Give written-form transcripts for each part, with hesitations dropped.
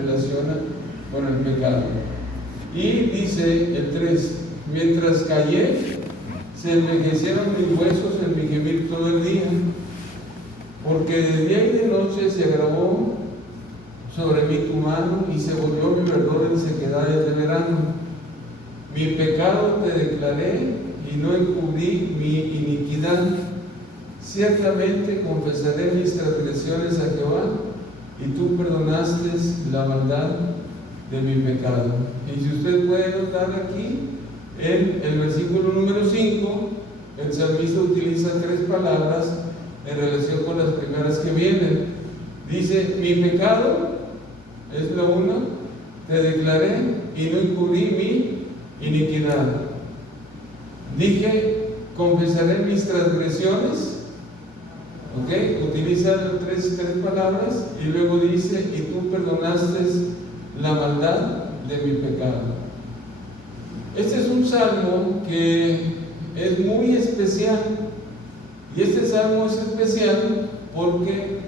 relaciona con el pecado. Y dice el 3: mientras callé, se envejecieron mis huesos en mi gemir todo el día, porque de día y de noche se agravó sobre mí tu mano, y se volvió mi verdor en sequedades de verano. Mi pecado te declaré, y no encubrí mi iniquidad. Ciertamente confesaré mis transgresiones a Jehová, y tú perdonaste la maldad de mi pecado. Y si usted puede notar aquí, en el versículo número 5, el salmista utiliza 3 palabras en relación con las primeras que vienen. Dice: mi pecado es la una, te declaré y no encubrí mi iniquidad. Dije: confesaré mis transgresiones. ¿Ok? Utiliza tres palabras y luego dice: y tú perdonaste la maldad de mi pecado. Este es un salmo que es muy especial, y este salmo es especial porque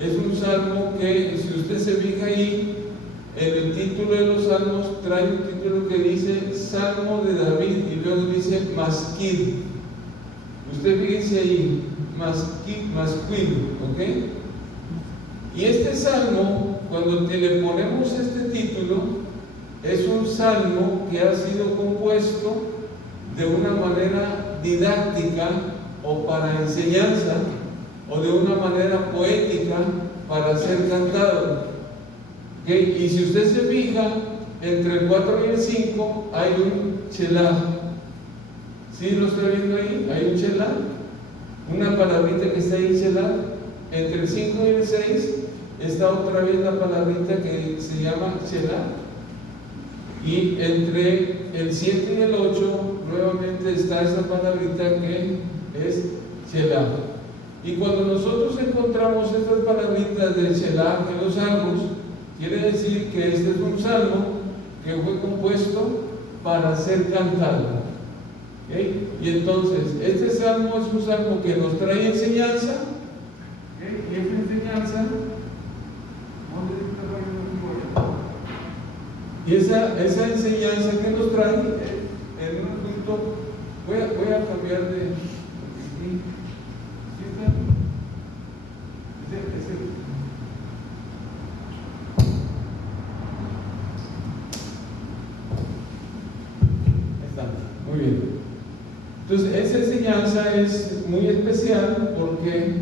es un salmo que, si usted se fija ahí, en el título de los salmos trae un título que dice Salmo de David, y luego dice Masquil. Usted fíjese ahí, Masquil, ¿ok? Y este salmo, cuando le ponemos este título, es un salmo que ha sido compuesto de una manera didáctica o para enseñanza, o de una manera poética para ser cantado. ¿Okay? Y si usted se fija, entre el 4 y el 5 hay un Shelah. ¿Sí lo está viendo ahí? Hay un Shelah, una palabrita que está ahí, Shelah. Entre el 5 y el 6 está otra vez la palabrita que se llama Shelah. Y entre el 7 y el 8 nuevamente está esa palabrita que es Shelah. Y cuando nosotros encontramos estas palabritas de Shelah en los salmos, quiere decir que este es un salmo que fue compuesto para ser cantado. ¿Okay? Y entonces, este salmo es un salmo que nos trae enseñanza. ¿Okay? Y esta enseñanza, y esa enseñanza que nos trae, en un punto, voy a cambiar de... Muy bien. Entonces, esa enseñanza es muy especial porque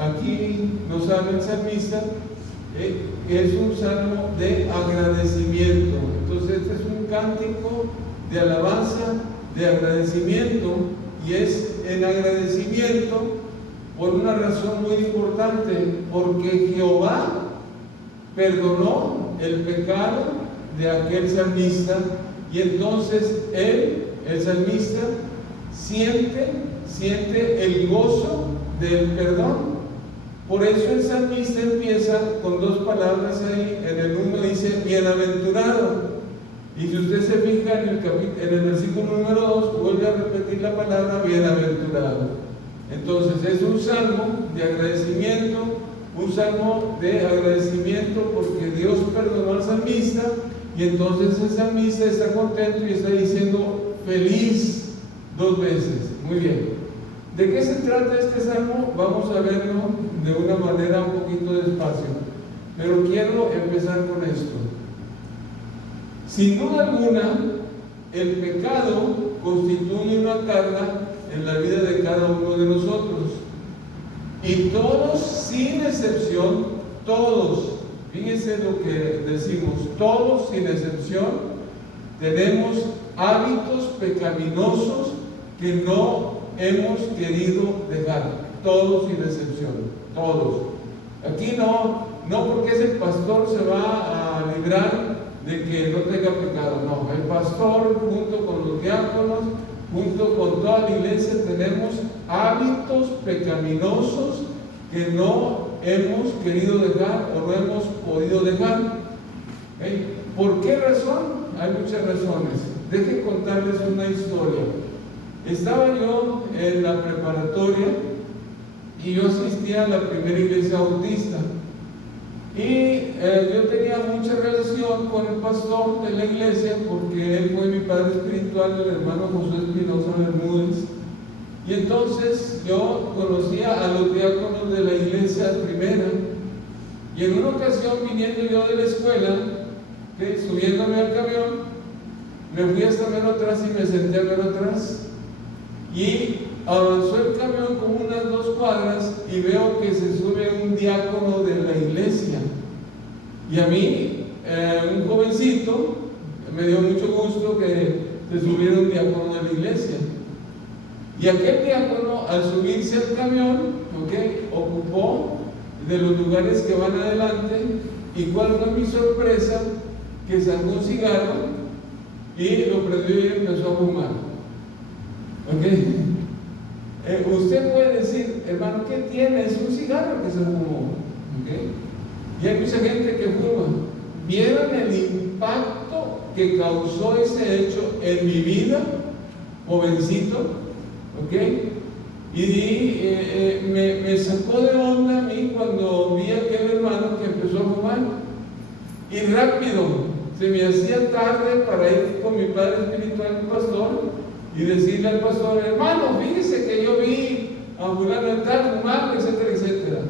aquí nos habla el salmista que es un salmo de agradecimiento. Entonces, este es un cántico de alabanza, de agradecimiento, y es en agradecimiento por una razón muy importante, porque Jehová perdonó el pecado de aquel salmista, y entonces él, el salmista, siente el gozo del perdón. Por eso el salmista empieza con 2 palabras ahí. En el 1 dice bienaventurado, y si usted se fija en el versículo número 2 vuelve a repetir la palabra bienaventurado. Entonces es un salmo de agradecimiento, porque Dios perdonó al salmista, y entonces el salmista está contento y está diciendo feliz 2 veces. Muy bien. ¿De qué se trata este salmo? Vamos a verlo de una manera un poquito despacio, pero quiero empezar con esto. Sin duda alguna, el pecado constituye una carga en la vida de cada uno de nosotros, y todos, sin excepción, todos, fíjense lo que decimos, todos sin excepción, tenemos hábitos pecaminosos que no hemos querido dejar, todos sin excepción, todos. Aquí no porque ese pastor se va a librar de que no tenga pecado, no. El pastor, junto con los diáconos, junto con toda la iglesia, tenemos hábitos pecaminosos que no hemos querido dejar o no hemos podido dejar. ¿Okay? ¿Por qué razón? Hay muchas razones. Deje contarles una historia. Estaba yo en la preparatoria y yo asistía a la primera iglesia bautista, y yo tenía mucha relación con el pastor de la iglesia, porque él fue mi padre espiritual, el hermano José Espinosa Bermúdez. Y entonces yo conocía a los diáconos de la iglesia primera. Y en una ocasión, viniendo yo de la escuela, subiéndome al camión, me fui hasta mero atrás y me senté a mero atrás. Y avanzó el camión como unas 2 cuadras y veo que se sube un diácono de la iglesia. Y a mí, un jovencito, me dio mucho gusto que se subiera un diácono de la iglesia. Y aquel diácono, al subirse al camión, ocupó de los lugares que van adelante. ¿Y cuál fue mi sorpresa? Que sacó un cigarro y lo prendió y empezó a fumar. Usted puede decir, hermano, ¿qué tiene? Es un cigarro que se fumó. Y hay mucha gente que fuma. ¿Vieron el impacto que causó ese hecho en mi vida, jovencito? Y me sacó de onda a mí cuando vi a aquel hermano que empezó a fumar. Y rápido, se me hacía tarde para ir con mi padre espiritual, el pastor, y decirle al pastor, hermano, fíjese que yo vi a fulano de tal fumando, etcétera, etcétera.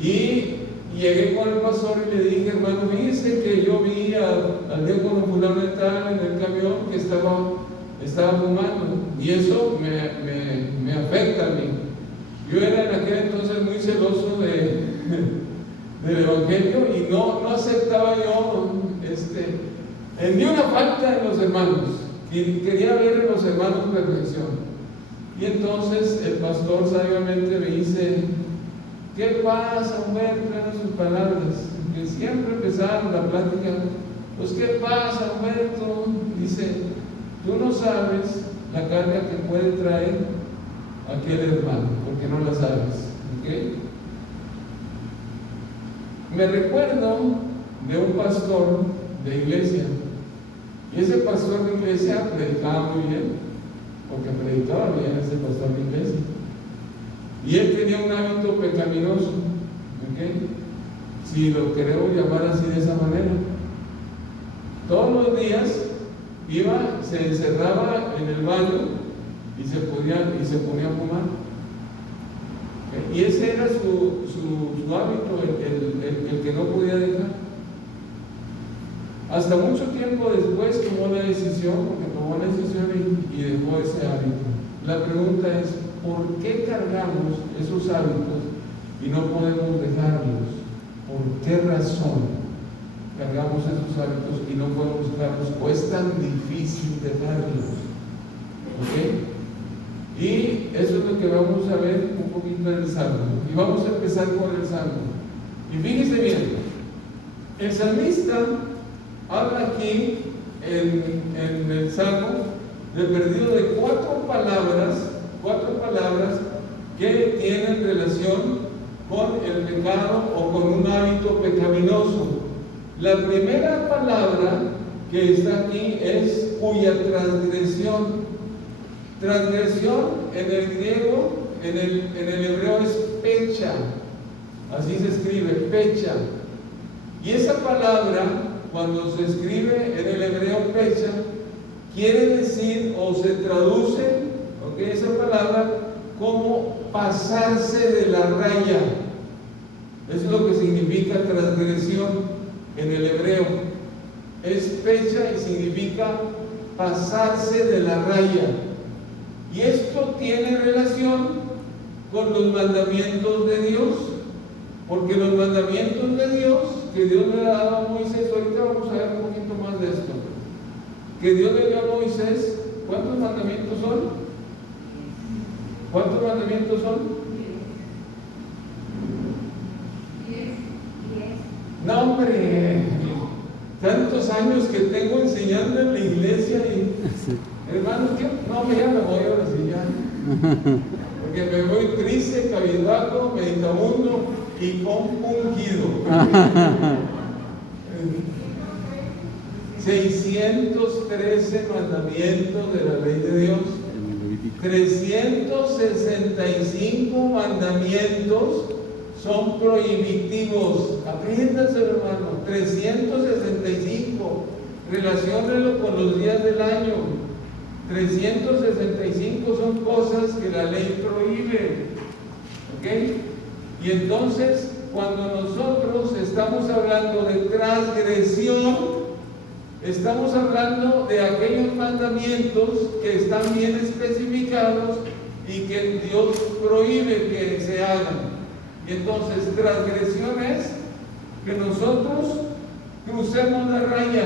Y llegué con el pastor y le dije, hermano, fíjese que yo vi al diácono fulano de tal en el camión que estaba fumando, y eso me afecta a mí. Yo era en aquel entonces muy celoso del evangelio y no aceptaba yo ni una falta en los hermanos, y quería ver en los hermanos perfección. Y entonces el pastor sabiamente me dice, ¿qué pasa, Humberto? Eran sus palabras, que siempre empezaron la plática, pues ¿qué pasa, Humberto? Dice, tú no sabes la carga que puede traer aquel hermano, porque no la sabes. Me recuerdo de un pastor de iglesia, y ese pastor de iglesia predicaba muy bien, porque predicaba bien ese pastor de iglesia, y él tenía un hábito pecaminoso, si lo queremos llamar así de esa manera. Todos los días iba, se encerraba en el baño y se ponía a fumar. Y ese era su hábito, el que no podía dejar. Hasta mucho tiempo después tomó la decisión y dejó ese hábito. La pregunta es, ¿por qué cargamos esos hábitos y no podemos dejarlos? ¿Por qué razón cargamos esos hábitos y no podemos dejarlos? ¿O es tan difícil dejarlos? Y eso es lo que vamos a ver un poquito en el Salmo. Y vamos a empezar con el Salmo. Y fíjese bien, el salmista habla aquí en el Salmo de perdido de 4 palabras que tienen relación con el pecado o con un hábito pecaminoso. La primera palabra que está aquí es cuya transgresión. Transgresión en el griego, en el hebreo es pecha, así se escribe, pecha. Y esa palabra, cuando se escribe en el hebreo pecha, quiere decir o se traduce, esa palabra, como pasarse de la raya. Eso es lo que significa transgresión en el hebreo. Es pecha y significa pasarse de la raya. Y esto tiene relación con los mandamientos de Dios, porque los mandamientos de Dios que Dios le ha dado a Moisés, ahorita vamos a ver un poquito más de esto, que Dios le dio a Moisés, ¿cuántos mandamientos son? ¿Cuántos mandamientos son? 10. No, hombre, tantos años que tengo enseñando en la iglesia y hermanos, no, ya me voy ahora sí ya, porque me voy triste, cabizbajo, meditabundo y compungido. 613 mandamientos de la ley de Dios, 365 mandamientos son prohibitivos. Apréndaselo, hermano. 365 Relaciónelo con los días del año. 365 son cosas que la ley prohíbe. ¿Ok? Y entonces, cuando nosotros estamos hablando de transgresión, estamos hablando de aquellos mandamientos que están bien especificados y que Dios prohíbe que se hagan. Y entonces, transgresión es que nosotros crucemos la raya.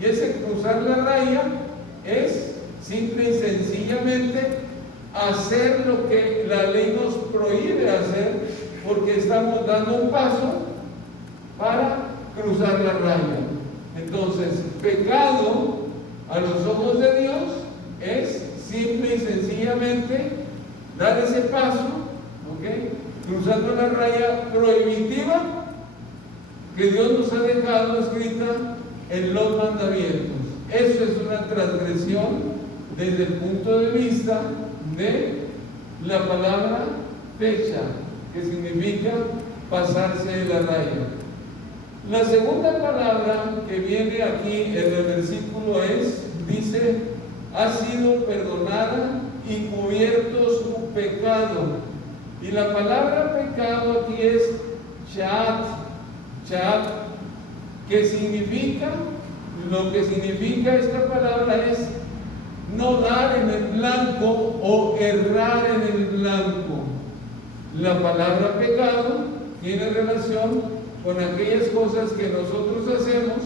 Y ese cruzar la raya es simple y sencillamente hacer lo que la ley nos prohíbe hacer, porque estamos dando un paso para cruzar la raya. Entonces, pecado a los ojos de Dios es simple y sencillamente dar ese paso, ¿ok? Cruzando la raya prohibitiva que Dios nos ha dejado escrita en los mandamientos. Eso es una transgresión desde el punto de vista de la palabra fecha, que significa pasarse de la raya. La segunda palabra que viene aquí en el versículo dice, ha sido perdonada y cubierto su pecado. Y la palabra pecado aquí es chat, que significa, lo que significa esta palabra es no dar en el blanco o errar en el blanco. La palabra pecado tiene relación con aquellas cosas que nosotros hacemos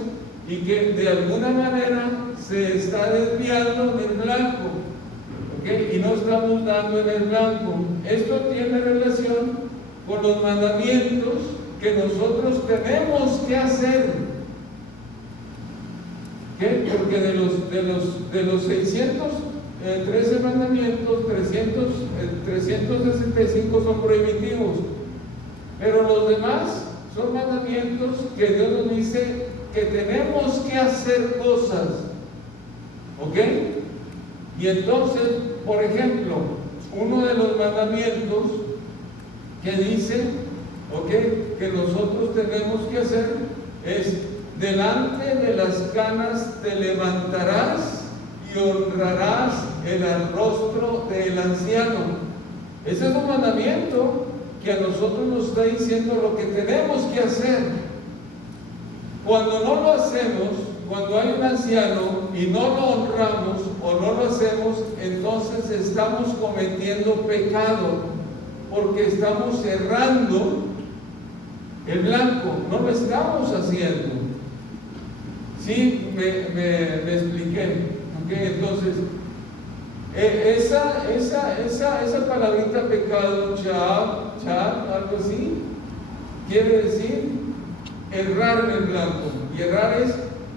y que de alguna manera se está desviando del blanco, ¿ok? Y no estamos dando en el blanco. Esto tiene relación con los mandamientos que nosotros tenemos que hacer. ¿Qué? Porque de los 613 mandamientos, 365 son prohibitivos, pero los demás son mandamientos que Dios nos dice que tenemos que hacer cosas, ¿ok? Y entonces, por ejemplo, uno de los mandamientos que dice, ¿ok?, que nosotros tenemos que hacer es: delante de las canas te levantarás y honrarás el rostro del anciano. Ese es un mandamiento que a nosotros nos está diciendo lo que tenemos que hacer. Cuando no lo hacemos, cuando hay un anciano y no lo honramos o no lo hacemos, entonces estamos cometiendo pecado, porque estamos cerrando el blanco, no lo estamos haciendo. Sí, me expliqué. ¿Okay? Entonces, esa palabrita pecado, algo así, quiere decir errar en el blanco. Y errar es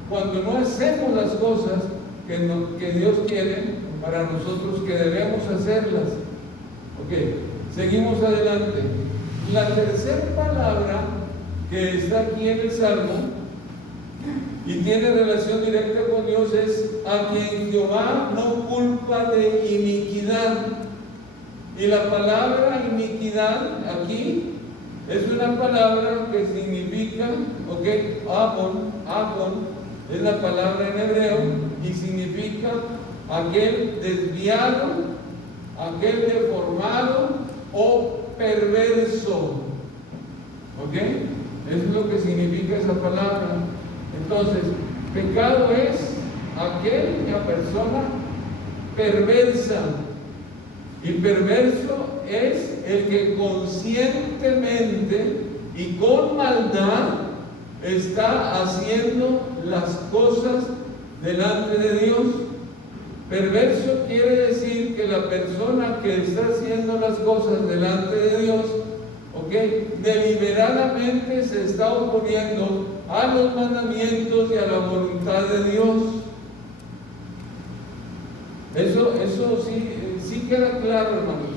cuando no hacemos las cosas que Dios quiere para nosotros, que debemos hacerlas. Ok, seguimos adelante. La tercera palabra que está aquí en el Salmo y tiene relación directa con Dios es: a quien Jehová no culpa de iniquidad. Y la palabra iniquidad aquí es una palabra que significa, Abon es la palabra en hebreo y significa aquel desviado, aquel deformado o perverso. ¿Ok? Eso es lo que significa esa palabra. Entonces, pecado es aquella persona perversa, y perverso es el que conscientemente y con maldad está haciendo las cosas delante de Dios. Perverso quiere decir que la persona que está haciendo las cosas delante de Dios, deliberadamente se está oponiendo a los mandamientos y a la voluntad de Dios. Eso sí queda claro, hermanos.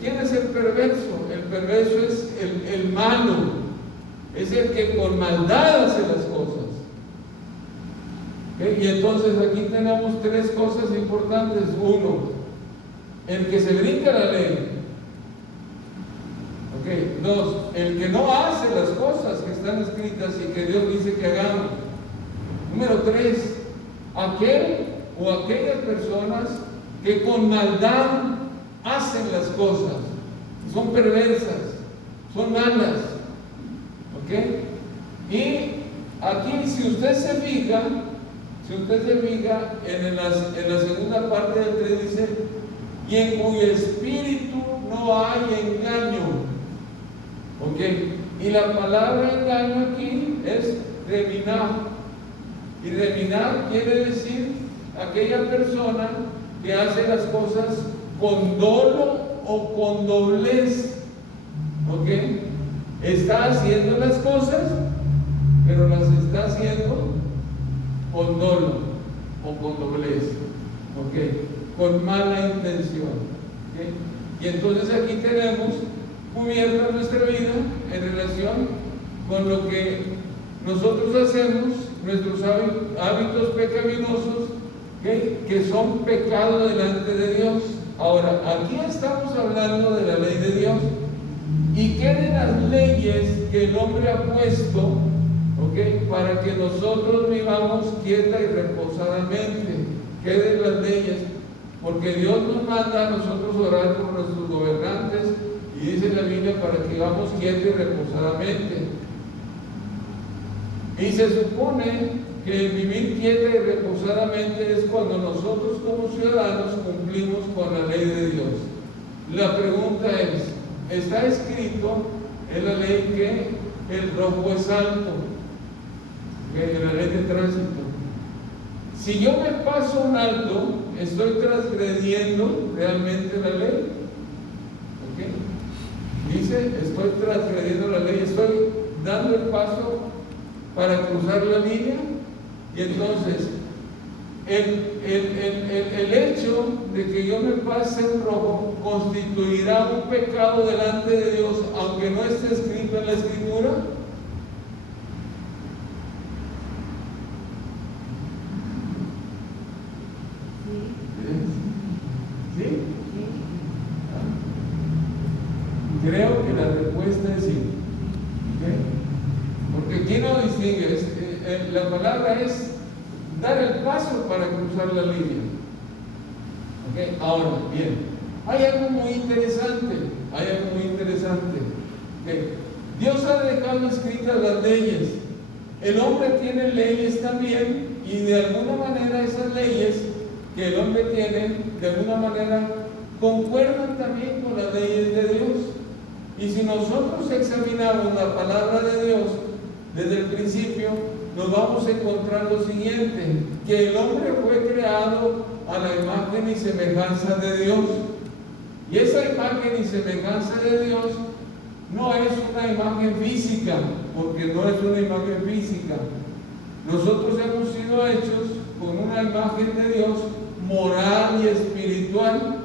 ¿Quién es el perverso? El perverso es el malo, es el que con maldad hace las cosas. Y entonces aquí tenemos tres cosas importantes. Uno, el que se brinca la ley. Dos, el que no hace las cosas que están escritas y que Dios dice que hagamos. Número tres, aquel o aquellas personas que con maldad hacen las cosas, son perversas, son malas, ¿ok? Y aquí, si usted se fija en la segunda parte del 3 dice, y en cuyo espíritu no hay engaño, ¿ok? Y la palabra engaño aquí es reminar, y reminar quiere decir aquella persona que hace las cosas con dolo o con doblez, ¿ok? Está haciendo las cosas, pero las está haciendo con dolo o con doblez, ¿ok? Con mala intención, ¿ok? Y entonces aquí tenemos cubierta nuestra vida en relación con lo que nosotros hacemos, nuestros hábitos pecaminosos, ¿okay? Que son pecado delante de Dios. Ahora, aquí estamos hablando de la ley de Dios. ¿Y qué de las leyes que el hombre ha puesto, ¿okay? Para que nosotros vivamos quieta y reposadamente? ¿Qué de las leyes? Porque Dios nos manda a nosotros orar por nuestros gobernantes y dice la Biblia para que vivamos quieta y reposadamente. Y se supone que vivir quieta y reposadamente es cuando nosotros como ciudadanos cumplimos con la ley de Dios. La pregunta es, está escrito en la ley que el rojo es alto, en la ley de tránsito. Si yo me paso un alto, estoy transgrediendo realmente la ley. ¿Ok? Dice, estoy transgrediendo la ley, estoy dando el paso para cruzar la línea. Y entonces, el hecho de que yo me pase en rojo constituirá un pecado delante de Dios, aunque no esté escrito en la Escritura. ¿Sí? Creo que la respuesta es sí. ¿Okay? Porque aquí no distingue, la palabra es dar el paso para cruzar la línea. ¿Okay? Ahora, bien, hay algo muy interesante, ¿Okay? Dios ha dejado escritas las leyes. El hombre tiene leyes también, y de alguna manera esas leyes que el hombre tiene, de alguna manera concuerdan también con las leyes de Dios. Y si nosotros examinamos la palabra de Dios desde el principio, nos vamos a encontrar lo siguiente, que el hombre fue creado a la imagen y semejanza de Dios. Y esa imagen y semejanza de Dios no es una imagen física, porque no es una imagen física. Nosotros hemos sido hechos con una imagen de Dios moral y espiritual.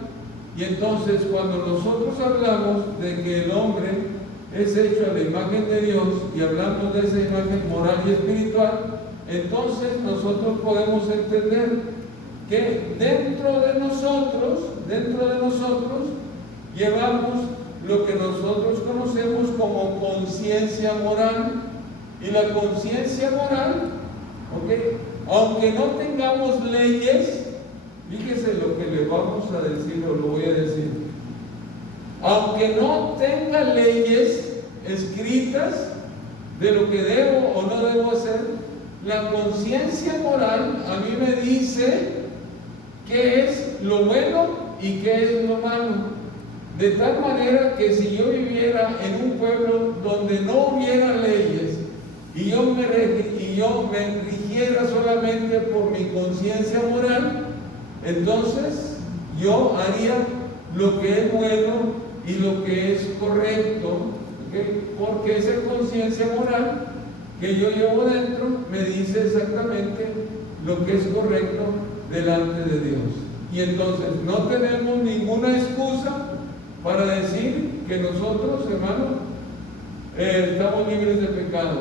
Y entonces cuando nosotros hablamos de que el hombre es hecho a la imagen de Dios y hablamos de esa imagen moral y espiritual, entonces nosotros podemos entender que dentro de nosotros llevamos lo que nosotros conocemos como conciencia moral. Y la conciencia moral, ¿okay? Aunque no tengamos leyes, fíjese lo que le vamos a decir, o lo voy a decir. Aunque no tenga leyes escritas de lo que debo o no debo hacer, la conciencia moral a mí me dice qué es lo bueno y qué es lo malo. De tal manera que si yo viviera en un pueblo donde no hubiera leyes y yo me rigiera solamente por mi conciencia moral, entonces yo haría lo que es bueno y lo que es correcto, ¿okay? Porque esa conciencia moral que yo llevo dentro me dice exactamente lo que es correcto delante de Dios. Y entonces no tenemos ninguna excusa para decir que nosotros, hermanos, estamos libres de pecado,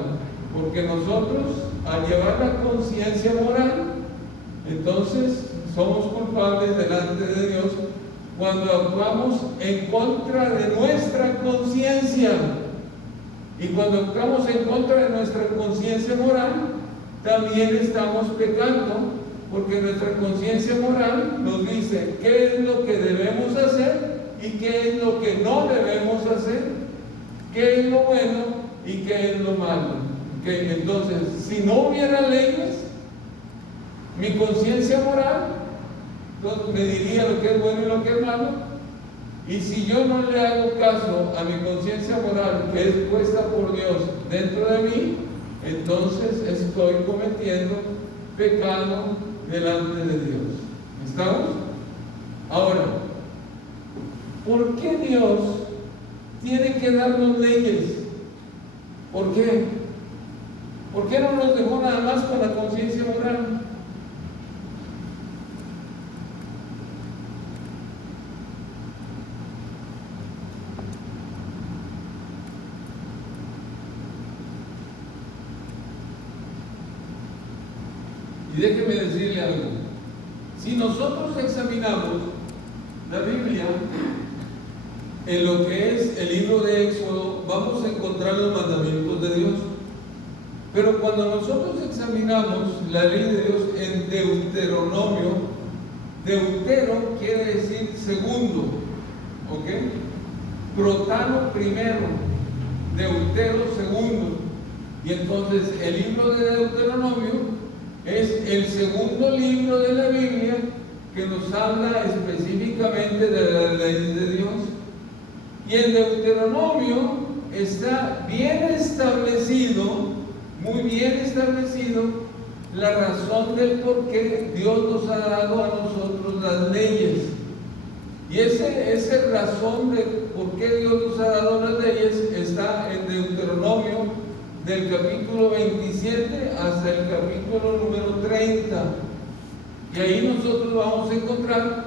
porque nosotros, al llevar la conciencia moral, entonces somos culpables delante de Dios cuando actuamos en contra de nuestra conciencia. Y cuando actuamos en contra de nuestra conciencia moral, también estamos pecando, Porque nuestra conciencia moral nos dice qué es lo que debemos hacer y qué es lo que no debemos hacer, qué es lo bueno y qué es lo malo. ¿Okay? Entonces, si no hubiera leyes, mi conciencia moral me diría lo que es bueno y lo que es malo. Y si yo no le hago caso a mi conciencia moral, que es puesta por Dios dentro de mí, entonces estoy cometiendo pecado delante de Dios. ¿Estamos? Ahora, ¿por qué Dios tiene que darnos leyes? ¿Por qué? ¿Por qué no nos dejó nada más con la conciencia moral? Y déjeme decirle algo. Si nosotros examinamos la Biblia en lo que es el libro de Éxodo, vamos a encontrar los mandamientos de Dios. Pero cuando nosotros examinamos la ley de Dios en Deuteronomio, Deutero quiere decir segundo, ¿ok? Protano primero, Deutero segundo. Y entonces el libro de Deuteronomio es el segundo libro de la Biblia que nos habla específicamente de la ley de Dios. Y en Deuteronomio está bien establecido, muy bien establecido, la razón del por qué Dios nos ha dado a nosotros las leyes. Y esa razón de por qué Dios nos ha dado las leyes está en Deuteronomio, del capítulo 27 hasta el capítulo número 30. Y ahí nosotros vamos a encontrar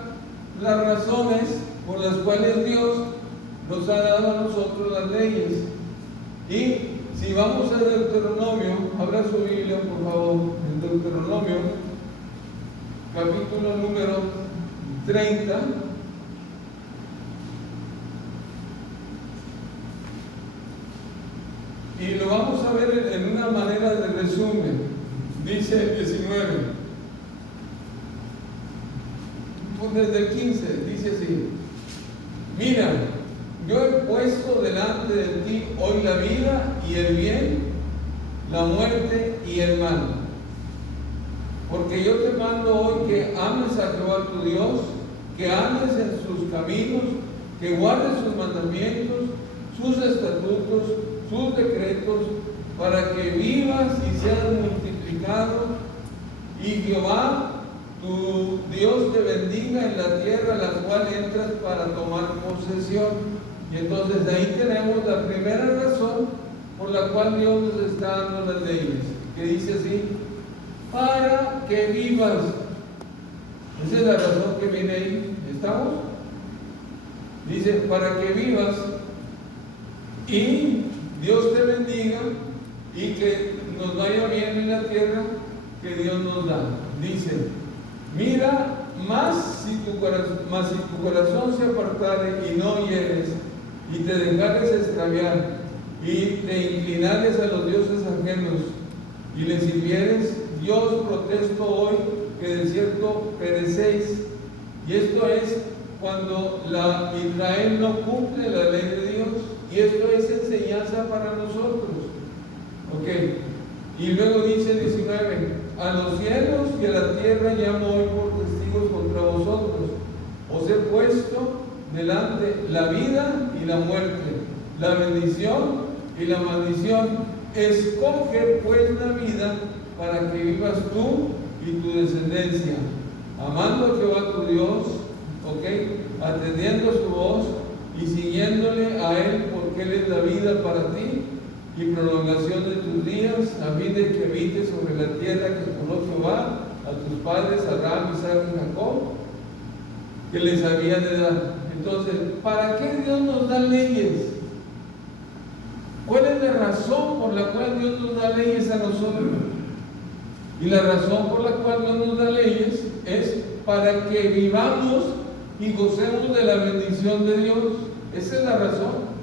las razones por las cuales Dios nos ha dado a nosotros las leyes. Y si vamos a Deuteronomio, abra su Biblia por favor, en Deuteronomio, capítulo número 30. Y lo vamos a ver en una manera de resumen. Dice 19. Desde el 15 dice así: mira, yo he puesto delante de ti hoy la vida y el bien, la muerte y el mal. Porque yo te mando hoy que ames a Jehová tu Dios, que andes en sus caminos, que guardes sus mandamientos, sus estatutos, sus decretos, para que vivas y seas multiplicado, y Jehová tu Dios te bendiga en la tierra a la cual entras para tomar posesión. Y entonces ahí tenemos la primera razón por la cual Dios nos está dando las leyes, que dice así: para que vivas. Esa es la razón que viene ahí. ¿Estamos? Dice, para que vivas y Dios te bendiga y que nos vaya bien en la tierra que Dios nos da. Dice, mira, mas si tu corazón se apartare y no oyeres, y te dejares extraviar, y te inclinares a los dioses ajenos, y les sirvieres, yo os protesto hoy que de cierto perecéis. Y esto es cuando Israel no cumple la ley de Dios. Y esto es enseñanza para nosotros. Ok. Y luego dice 19: a los cielos y a la tierra llamo hoy por testigos contra vosotros. Os he puesto delante la vida y la muerte, la bendición y la maldición. Escoge pues la vida para que vivas tú y tu descendencia, amando a Jehová tu Dios, atendiendo su voz y siguiéndole a Él, porque Él es la vida para ti y prolongación de tus días, a fin de que habites sobre la tierra que juró Jehová a tus padres, Abraham, Isaac y Jacob, que les había de dar. Entonces, ¿para qué Dios nos da leyes? ¿Cuál es la razón por la cual Dios nos da leyes a nosotros? Y la razón por la cual Dios nos da leyes es para que vivamos y gocemos de la bendición de Dios. Esa es la razón.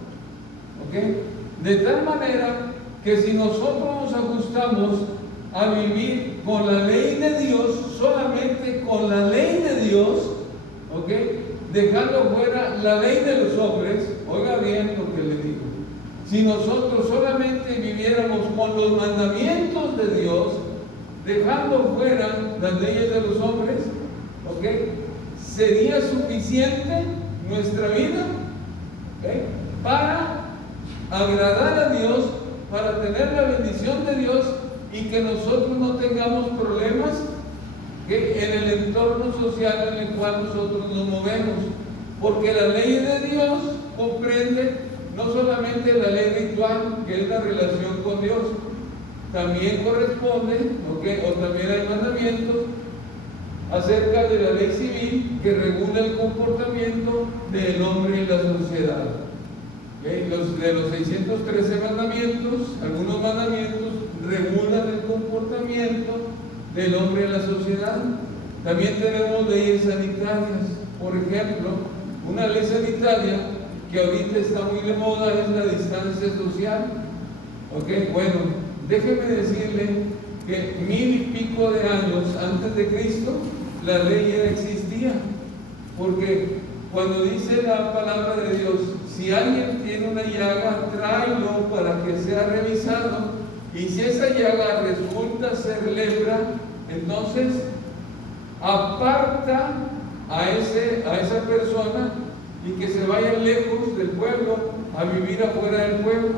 De tal manera que si nosotros nos ajustamos a vivir con la ley de Dios, solamente dejando fuera la ley de los hombres, oiga bien lo que le digo, si nosotros solamente viviéramos con los mandamientos de Dios, dejando fuera las leyes de los hombres, ¿ok?, sería suficiente nuestra vida, ¿ok?, para agradar a Dios, para tener la bendición de Dios y que nosotros no tengamos problemas en el entorno social en el cual nosotros nos movemos, porque la ley de Dios comprende no solamente la ley ritual, que es la relación con Dios, también corresponde, o también hay mandamientos acerca de la ley civil que regula el comportamiento del hombre en la sociedad. De los 613 mandamientos, algunos mandamientos regulan el comportamiento del hombre en la sociedad. También tenemos leyes sanitarias. Por ejemplo, una ley sanitaria que ahorita está muy de moda es la distancia social. Bueno, déjeme decirle que 1000 y pico de años antes de Cristo la ley ya existía, porque cuando dice la palabra de Dios, si alguien tiene una llaga, tráelo para que sea revisado, y si esa llaga resulta ser lepra, entonces aparta a esa persona y que se vaya lejos del pueblo a vivir afuera del pueblo.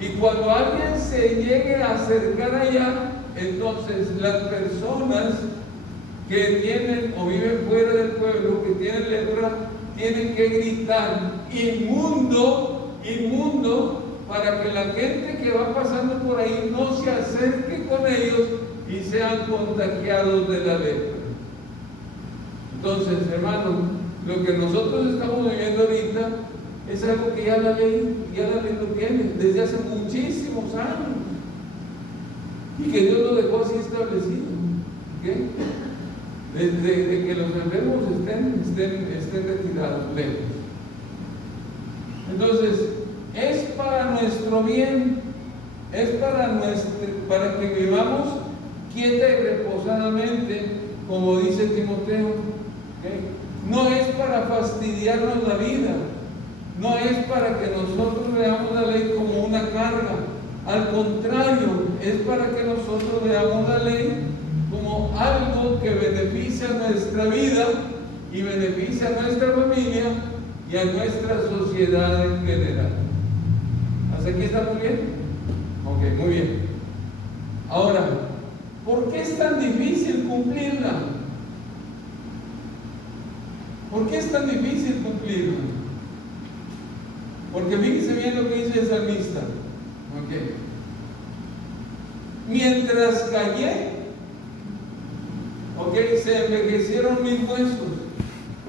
Y cuando alguien se llegue a acercar allá, entonces las personas que tienen o viven fuera del pueblo, que tienen lepra, tienen que gritar inmundo, inmundo, para que la gente que va pasando por ahí no se acerque con ellos y sean contagiados de la lepra. Entonces, hermanos, lo que nosotros estamos viviendo ahorita es algo que ya la ley lo tiene desde hace muchísimos años y que Dios lo dejó así establecido, ¿okay? Desde que los enfermos estén retirados lejos. Entonces, es para nuestro bien, es para que vivamos quieta y reposadamente, como dice Timoteo, ¿okay? No es para fastidiarnos la vida, no es para que nosotros veamos la ley como una carga, al contrario, es para que nosotros veamos la ley como algo que beneficia nuestra vida y beneficia a nuestra familia y a nuestra sociedad en general. ¿Hasta aquí está muy bien? Ok, muy bien. Ahora, ¿por qué es tan difícil cumplirla? ¿Por qué es tan difícil cumplirla? Porque fíjense bien lo que dice el salmista. Okay. Mientras callé, se envejecieron mis huesos.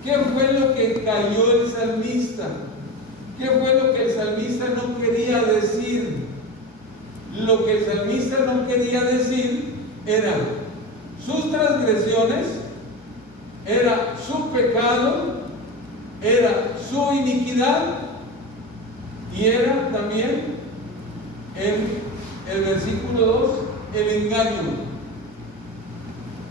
¿Qué fue lo que cayó el salmista? ¿Qué fue lo que el salmista no quería decir? Lo que el salmista no quería decir era sus transgresiones, era su pecado, era su iniquidad y era también el versículo 2, el engaño.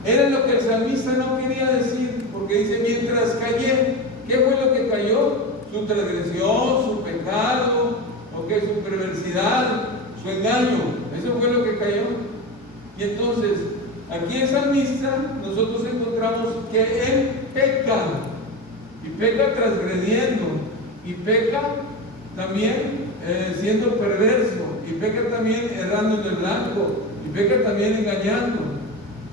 Era lo que el salmista no quería decir, porque dice mientras callé. ¿Qué fue lo que cayó? Su transgresión, su pecado, su perversidad, su engaño. Eso fue lo que cayó. Y entonces, aquí el salmista, nosotros encontramos que él peca, y peca transgrediendo, y peca también siendo perverso, y peca también errando en el blanco, y peca también engañando.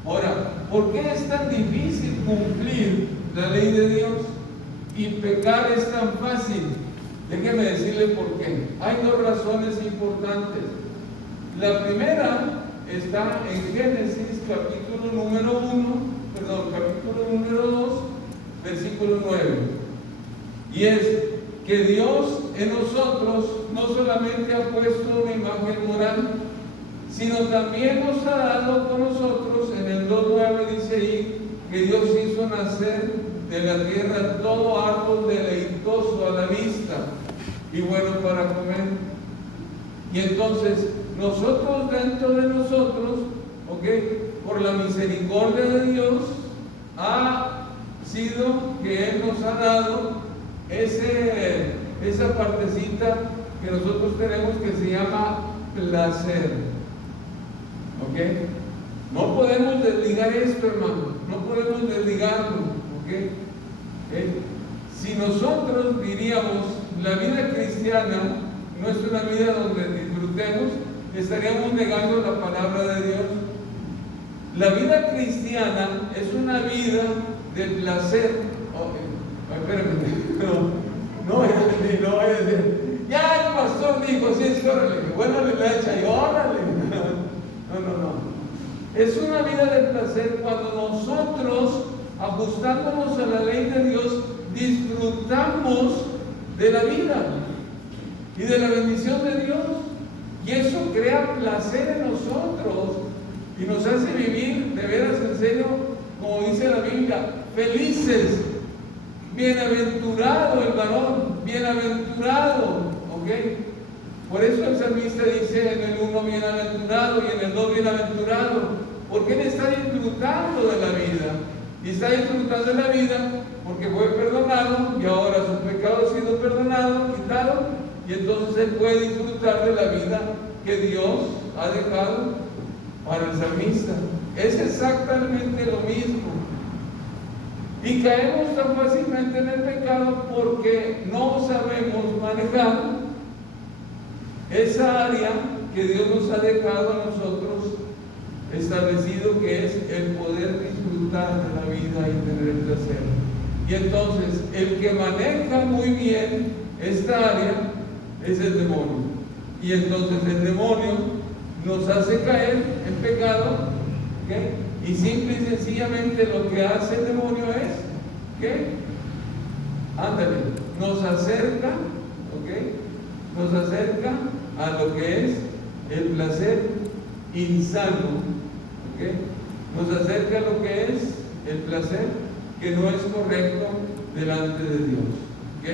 Ahora, ¿por qué es tan difícil cumplir la ley de Dios y pecar es tan fácil? Déjeme decirle por qué. Hay dos razones importantes. La primera está en Génesis capítulo número 2, versículo 9. Y es que Dios en nosotros no solamente ha puesto una imagen moral, sino también nos ha dado con nosotros, en el 2.9 dice ahí, que Dios hizo nacer de la tierra todo árbol deleitoso a la vista y bueno para comer. Y entonces, nosotros dentro de nosotros, por la misericordia de Dios, ha sido que Él nos ha dado esa partecita que nosotros tenemos que se llama placer. ¿Ok? No podemos desligar esto, hermano. No podemos desligarlo. ¿Ok? Si nosotros diríamos la vida cristiana no es una vida donde disfrutemos, estaríamos negando la palabra de Dios. La vida cristiana es una vida de placer. Espérame, no vaya a decir, ya el pastor dijo, sí, es que órale, bueno le echa y órale. No. Es una vida de placer cuando nosotros, ajustándonos a la ley de Dios, disfrutamos de la vida y de la bendición de Dios. Y eso crea placer en nosotros y nos hace vivir de veras, en serio, como dice la Biblia, felices. Bienaventurado el varón, bienaventurado, ¿ok? Por eso el salmista dice en el 1 bienaventurado y en el 2 bienaventurado, porque él está disfrutando de la vida. Y está disfrutando de la vida porque fue perdonado y ahora su pecado ha sido perdonado, quitado, y entonces él puede disfrutar de la vida que Dios ha dejado para el salmista. Es exactamente lo mismo. Y caemos tan fácilmente en el pecado porque no sabemos manejar esa área que Dios nos ha dejado a nosotros establecido, que es el poder disfrutar de la vida y tener el placer. Y entonces el que maneja muy bien esta área es el demonio. Y entonces el demonio nos hace caer en pecado, ¿okay? Y simple y sencillamente lo que hace el demonio es ¿qué? Ándale, nos acerca, ¿ok? Nos acerca a lo que es el placer insano, ¿ok? Nos acerca a lo que es el placer que no es correcto delante de Dios, ¿ok?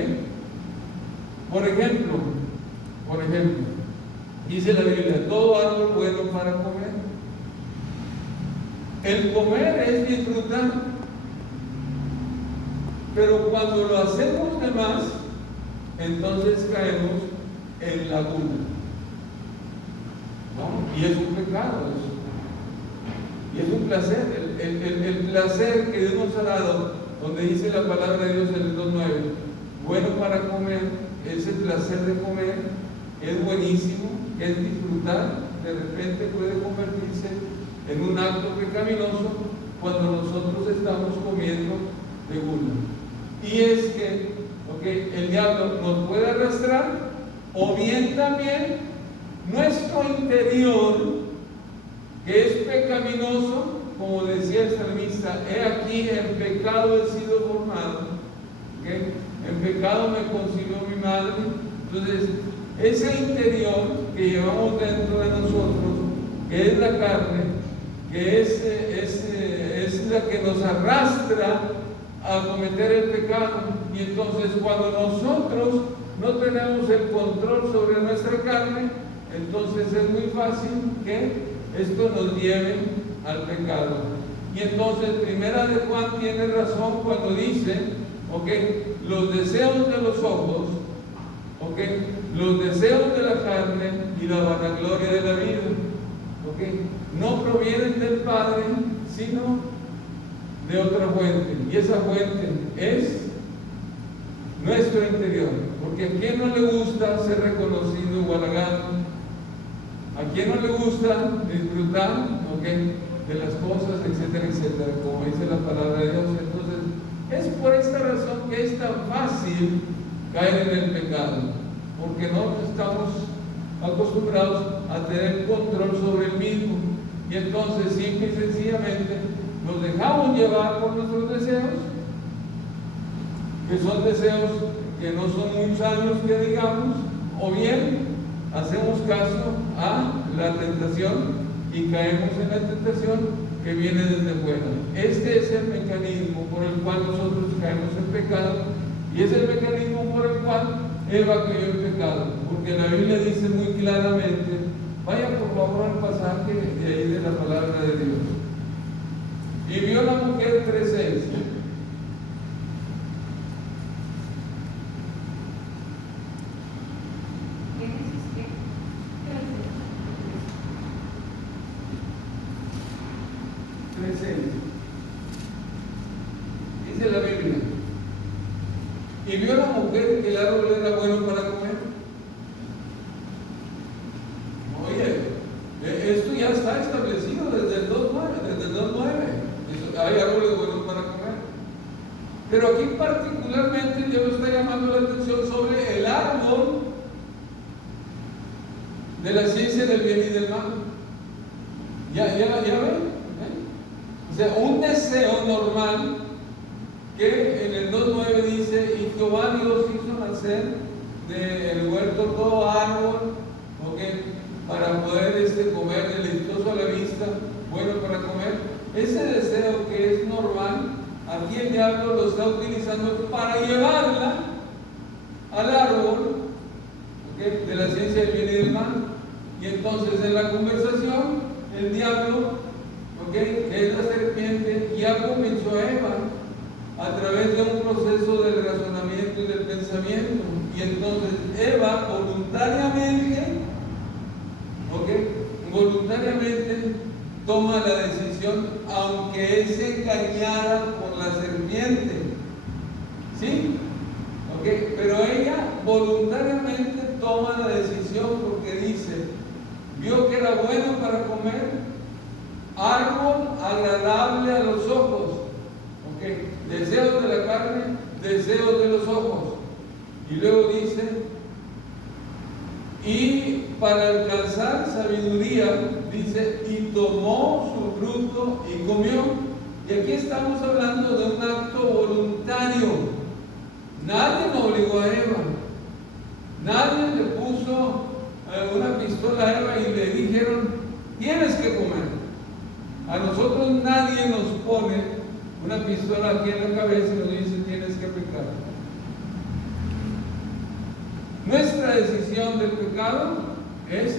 Por ejemplo, dice la Biblia, todo árbol bueno para comer. El comer es disfrutar, pero cuando lo hacemos de más, entonces caemos en la gula, ¿no? Y es un pecado eso. Y es un placer, el placer que Dios nos ha dado, donde dice la palabra de Dios en el 2:9, bueno para comer, ese placer de comer es buenísimo, es disfrutar, de repente puede convertirse en un acto pecaminoso cuando nosotros estamos comiendo de gula. Y es que, el diablo nos puede arrastrar, o bien también nuestro interior, que es pecaminoso, como decía el salmista, he aquí en pecado he sido formado, en pecado me concibió mi madre. Entonces, ese interior que llevamos dentro de nosotros, que es la carne, que es la que nos arrastra a cometer el pecado. Y entonces cuando nosotros no tenemos el control sobre nuestra carne, entonces es muy fácil que esto nos lleve al pecado. Y entonces Primera de Juan tiene razón cuando dice, los deseos de los ojos, los deseos de la carne y la vanagloria de la vida, no provienen del Padre, sino de otra fuente. Y esa fuente es nuestro interior. Porque a quien no le gusta ser reconocido o halagado, a quien no le gusta disfrutar de las cosas, etcétera, etcétera, como dice la palabra de Dios. Entonces, es por esta razón que es tan fácil caer en el pecado, porque no estamos acostumbrados a tener control sobre el mismo. Y entonces, simple y sencillamente, nos dejamos llevar por nuestros deseos, que son deseos que no son muy sanos, que digamos, o bien hacemos caso a la tentación y caemos en la tentación que viene desde fuera. Este es el mecanismo por el cual nosotros caemos en pecado, y es el mecanismo por el cual Eva cayó en pecado, porque la Biblia dice muy claramente, vaya por favor al pasaje de ahí de la palabra de Dios. Y vio la mujer 3:6, presente. Dice la Biblia. Y vio la mujer que el árbol era bueno para comer. Oye, esto ya está establecido desde el 2.9. Hay árboles buenos para comer. Pero aquí particularmente Dios está llamando la atención sobre el árbol de la ciencia del bien y del mal. Ya ven. O sea, un deseo normal que en el 2.9 dice, y Jehová Dios hizo nacer del huerto todo árbol, para poder comer, deleitoso a la vista, bueno para comer. Ese deseo que es normal, aquí el diablo lo está utilizando para llevarla al árbol de la ciencia del bien y del mal. Y entonces en la conversación, el diablo, que es la serpiente, ya convenció a Eva a través de un proceso del razonamiento y del pensamiento. Y entonces Eva voluntariamente toma la decisión, aunque es engañada por la serpiente. ¿Sí? Pero ella voluntariamente toma la decisión porque dice, vio que era bueno para comer, árbol agradable a los ojos. Deseos de la carne, deseos de los ojos. Y luego dice, y para alcanzar sabiduría, dice, y tomó su fruto y comió. Y aquí estamos hablando de un acto voluntario. Nadie me obligó a Eva. Nadie le puso una pistola a Eva y le dijeron, tienes que comer. A nosotros nadie nos pone una pistola aquí en la cabeza y nos dice, tienes que pecar. Nuestra decisión del pecado es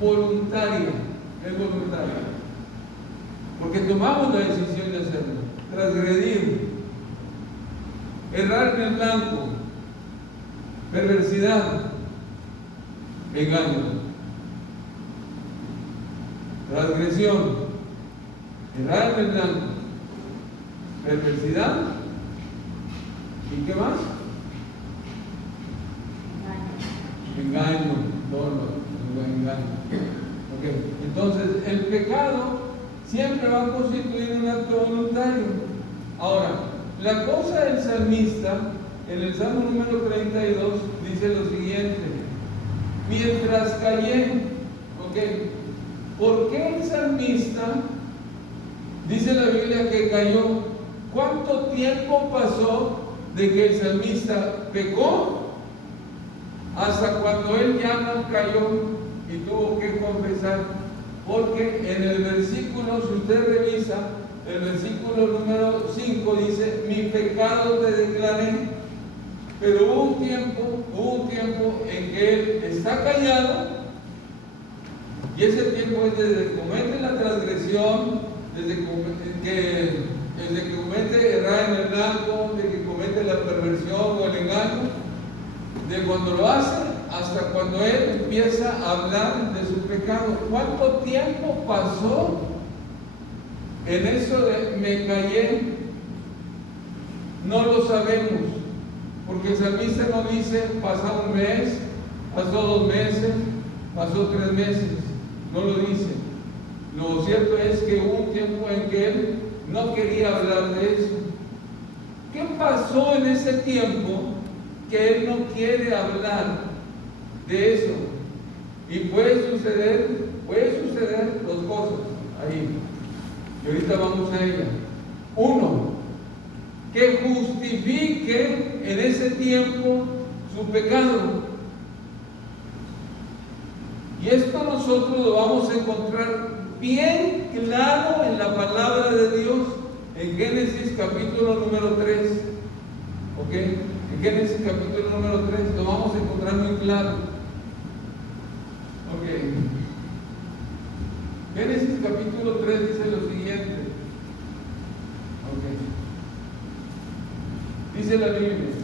voluntaria, porque tomamos la decisión de hacerlo, transgredir, errar en el blanco, perversidad, engaño, transgresión, errar en el blanco, perversidad, ¿y qué más? Engaño, engaño. Entonces, el pecado siempre va a constituir un acto voluntario. Ahora, la cosa del salmista, en el Salmo número 32, dice lo siguiente: mientras callé, ¿por qué el salmista dice la Biblia que cayó? ¿Cuánto tiempo pasó de que el salmista pecó hasta cuando él ya no cayó y tuvo que confesar? Porque en el versículo, si usted revisa, el versículo número 5 dice, mi pecado te declaré. Pero hubo un tiempo en que él está callado, y ese tiempo es desde que comete la transgresión, desde que comete errar en el blanco, de que comete la perversión o el engaño, de cuando lo hace hasta cuando él empieza a hablar de su pecado. ¿Cuánto tiempo pasó en eso de me callé? No lo sabemos, porque el salmista no dice pasó un mes, pasó 2 meses, pasó 3 meses, no lo dice. Lo cierto es que hubo un tiempo en que él no quería hablar de eso. ¿Qué pasó en ese tiempo que él no quiere hablar de eso? Y puede suceder 2 cosas ahí, y ahorita vamos a ella. 1, que justifique en ese tiempo su pecado. Y esto nosotros lo vamos a encontrar bien claro en la palabra de Dios, en Génesis capítulo número 3. En Génesis capítulo número 3 lo vamos a encontrar muy claro. Génesis capítulo 3 dice lo siguiente. Dice la Biblia.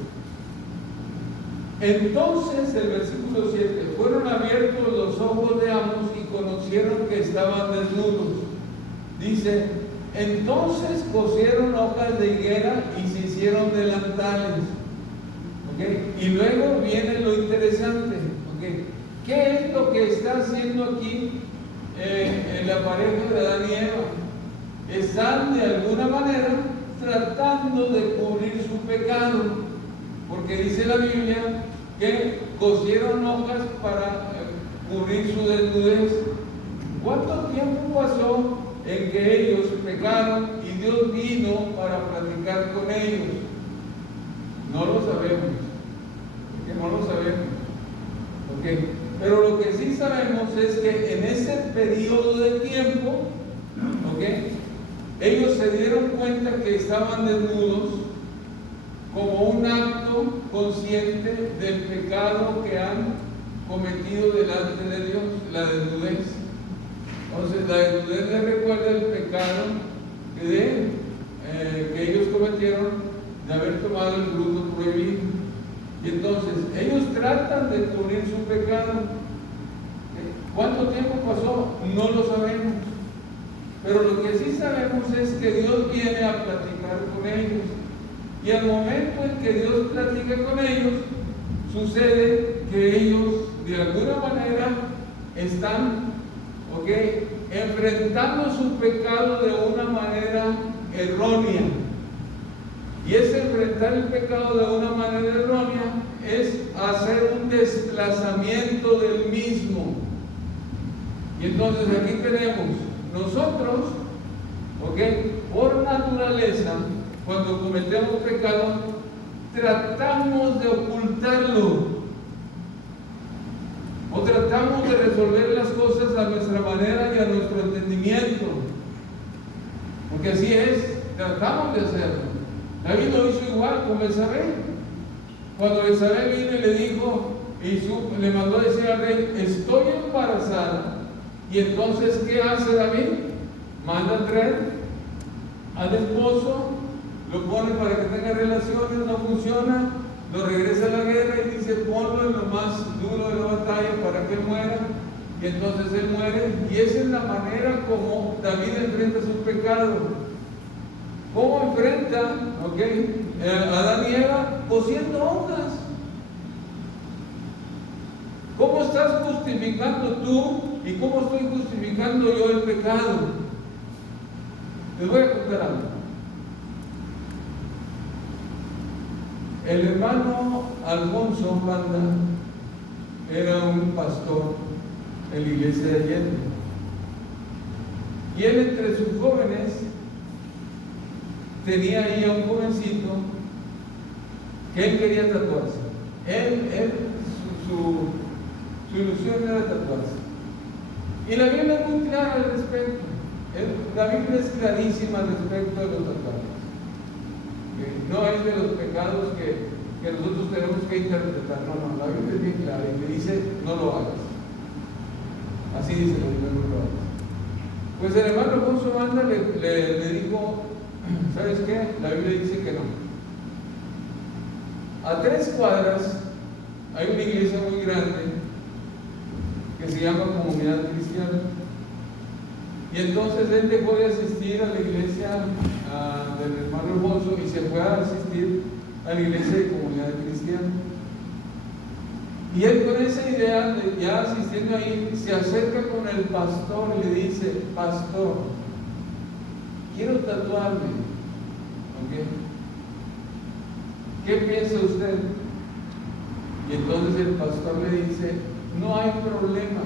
Entonces, el versículo 7, fueron abiertos los ojos de ambos y conocieron que estaban desnudos. Dice, Entonces cosieron hojas de higuera y se hicieron delantales. ¿Okay? Y luego viene lo interesante. ¿Okay? ¿Qué es lo que está haciendo aquí en la pareja de Adán y Eva? Están de alguna manera tratando de cubrir su pecado, porque dice la Biblia que cosieron hojas para cubrir su desnudez. ¿Cuánto tiempo pasó en que ellos pecaron y Dios vino para platicar con ellos? No lo sabemos, porque no lo sabemos. ¿Okay? Pero lo que sí sabemos es que en ese periodo de tiempo, ¿okay?, ellos se dieron cuenta que estaban desnudos como un acto consciente del pecado que han cometido delante de Dios, la desnudez. Entonces, la desnudez les recuerda el pecado que ellos cometieron de haber tomado el fruto prohibido. Y entonces, ellos tratan de cubrir su pecado. ¿Cuánto tiempo pasó? No lo sabemos. Pero lo que sí sabemos es que Dios viene a platicar con ellos. Y al momento en que Dios platica con ellos, sucede que ellos de alguna manera están, enfrentando su pecado de una manera errónea. Y ese enfrentar el pecado de una manera errónea es hacer un desplazamiento del mismo. Y entonces aquí tenemos nosotros, por naturaleza, cuando cometemos pecado, tratamos de ocultarlo, o tratamos de resolver las cosas a nuestra manera y a nuestro entendimiento, porque así es, tratamos de hacerlo. David lo hizo igual con Betsabé. Cuando Betsabé vino y le dijo, le mandó a decir al rey: estoy embarazada. Y entonces, ¿qué hace David? Manda a traer al esposo, lo pone para que tenga relaciones, no funciona, lo regresa a la guerra y dice: ponlo en lo más duro de la batalla para que muera. Y entonces él muere. Y esa es la manera como David enfrenta su pecado. ¿Cómo enfrenta a Adán y Eva? Cosiendo hojas. ¿Cómo estás justificando tú y cómo estoy justificando yo el pecado? Les voy a contar algo. El hermano Alfonso Banda era un pastor en la iglesia de Allende. Y él, entre sus jóvenes, tenía ahí a un jovencito que él quería tatuarse. Su ilusión era tatuarse. Y la Biblia es muy clara al respecto. La Biblia es clarísima al respecto de los tatuajes. No es de los pecados que nosotros tenemos que interpretar. No, la Biblia es bien clara y me dice: no lo hagas. Así dice la Biblia: no lo hagas. Pues el hermano Alfonso Banda le dijo: ¿sabes qué? La Biblia dice que no. A 3 cuadras hay una iglesia muy grande que se llama Comunidad Cristiana. Y entonces él dejó de asistir a la iglesia del hermano Alfonso y se fue a asistir a la iglesia de Comunidad Cristiana. Y él, con esa idea de ya asistiendo ahí, se acerca con el pastor y le dice: pastor, quiero tatuarme. ¿Qué piensa usted? Y entonces el pastor le dice: no hay problema,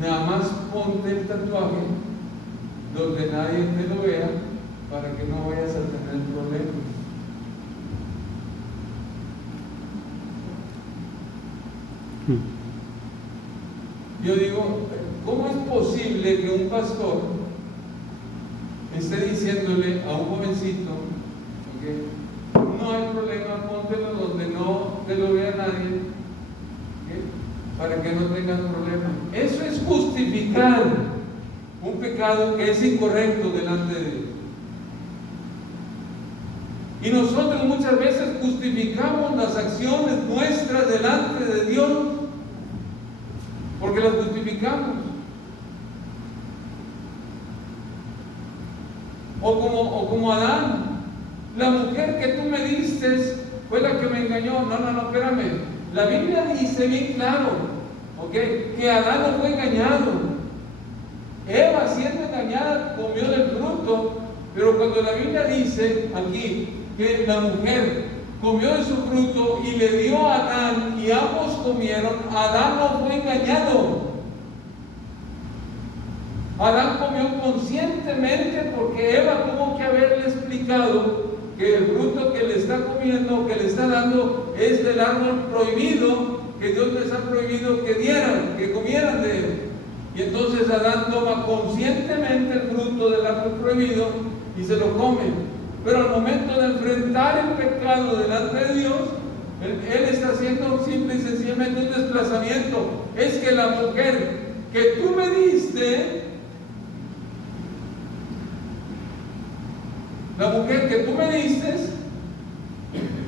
nada más ponte el tatuaje donde nadie te lo vea para que no vayas a tener problemas. Yo digo, ¿cómo es posible que un pastor esté diciéndole a un jovencito: no hay problema, póntelo donde no te lo vea nadie, para que no tengas problemas? Eso es justificar un pecado que es incorrecto delante de Dios. Y nosotros muchas veces justificamos las acciones nuestras delante de Dios, porque las justificamos. O como Adán, la mujer que tú me diste fue la que me engañó. No, espérame. La Biblia dice bien claro, ¿ok?, que Adán no fue engañado. Eva, siendo engañada, comió del fruto, pero cuando la Biblia dice aquí que la mujer comió de su fruto y le dio a Adán y ambos comieron, Adán no fue engañado. Adán comió conscientemente porque Eva tuvo que haberle explicado que el fruto que le está comiendo, que le está dando, es del árbol prohibido, que Dios les ha prohibido que dieran, que comieran de él. Y entonces Adán toma conscientemente el fruto del árbol prohibido y se lo come. Pero al momento de enfrentar el pecado delante de Dios, él está haciendo simple y sencillamente un desplazamiento. Es que la mujer que tú me diste,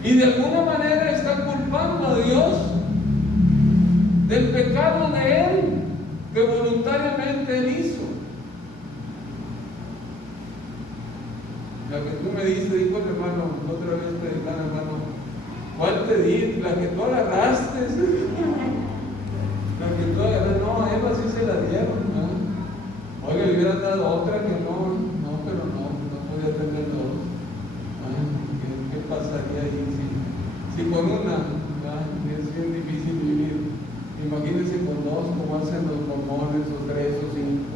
y de alguna manera está culpando a Dios del pecado de él, que voluntariamente él hizo. La que tú me diste, dijo el hermano, otra vez predicando, hermano, ¿cuál te di? La que tú agarraste. La que tú agarraste, no, a Eva sí se la dieron, ¿no? Oiga, le hubieran dado otra que pero no podía tener dos. ¿Qué pasaría ahí si con una? Es bien difícil vivir. Imagínense con dos, como hacen los mormones, o 3 o 5,